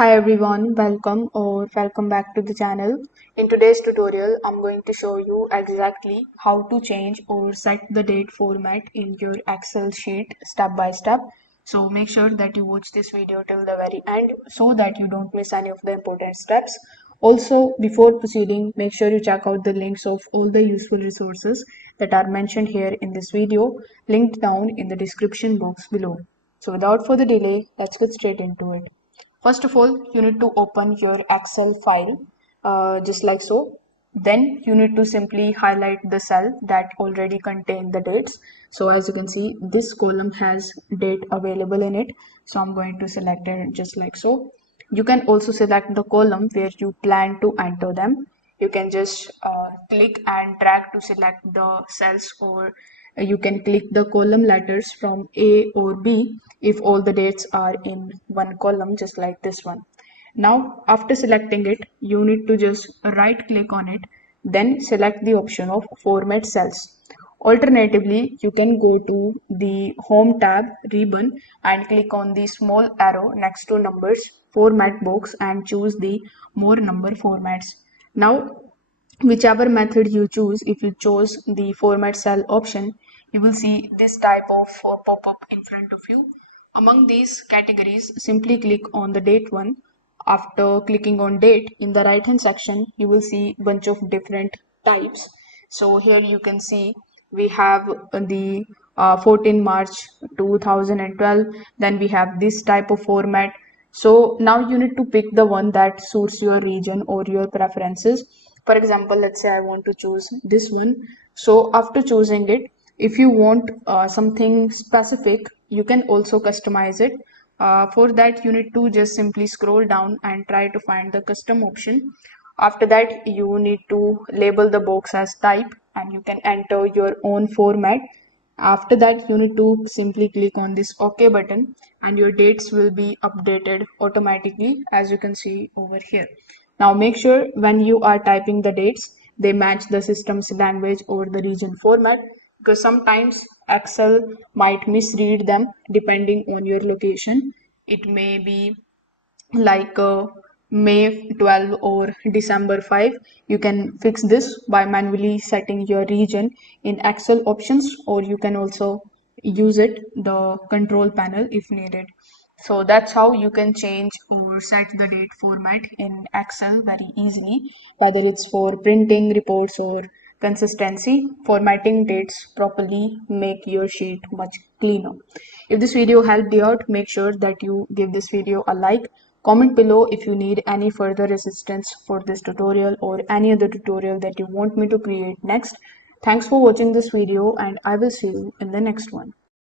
Hi everyone, welcome back to the channel. In today's tutorial, I'm going to show you exactly how to change or set the date format in your Excel sheet step by step. So make sure that you watch this video till the very end so that you don't miss any of the important steps. Also, before proceeding, make sure you check out the links of all the useful resources that are mentioned here in this video, linked down in the description box below. So without further delay, let's get straight into it. First of all, you need to open your Excel file just like so. Then you need to simply highlight the cell that already contain the dates. So as you can see, this column has date available in it. So I'm going to select it just like so. You can also select the column where you plan to enter them. You can just click and drag to select the cells, or you can click the column letters from A or B if all the dates are in one column, just like this one. Now, after selecting it, you need to just right click on it, then select the option of format cells. Alternatively, you can go to the Home tab ribbon and click on the small arrow next to numbers format box and choose the more number formats. Now, whichever method you choose, if you chose the format cell option, you will see this type of pop-up in front of you. Among these categories, simply click on the date one. After clicking on date, in the right hand section, you will see bunch of different types. So here you can see we have the 14 March 2012, then we have this type of format. So now you need to pick the one that suits your region or your preferences. For example, let's say I want to choose this one. So after choosing it, if you want something specific, you can also customize it. For that, you need to just simply scroll down and try to find the custom option. After that, you need to label the box as type and you can enter your own format. After that, you need to simply click on this OK button and your dates will be updated automatically, as you can see over here. Now make sure when you are typing the dates, they match the system's language or the region format, because sometimes Excel might misread them depending on your location. It may be like May 12 or December 5. You can fix this by manually setting your region in Excel options, or you can also use it the control panel if needed. So that's how you can change or set the date format in Excel very easily, whether it's for printing reports or consistency. Formatting dates properly make your sheet much cleaner. If this video helped you out, make sure that you give this video a like. Comment below if you need any further assistance for this tutorial or any other tutorial that you want me to create next. Thanks for watching this video and I will see you in the next one.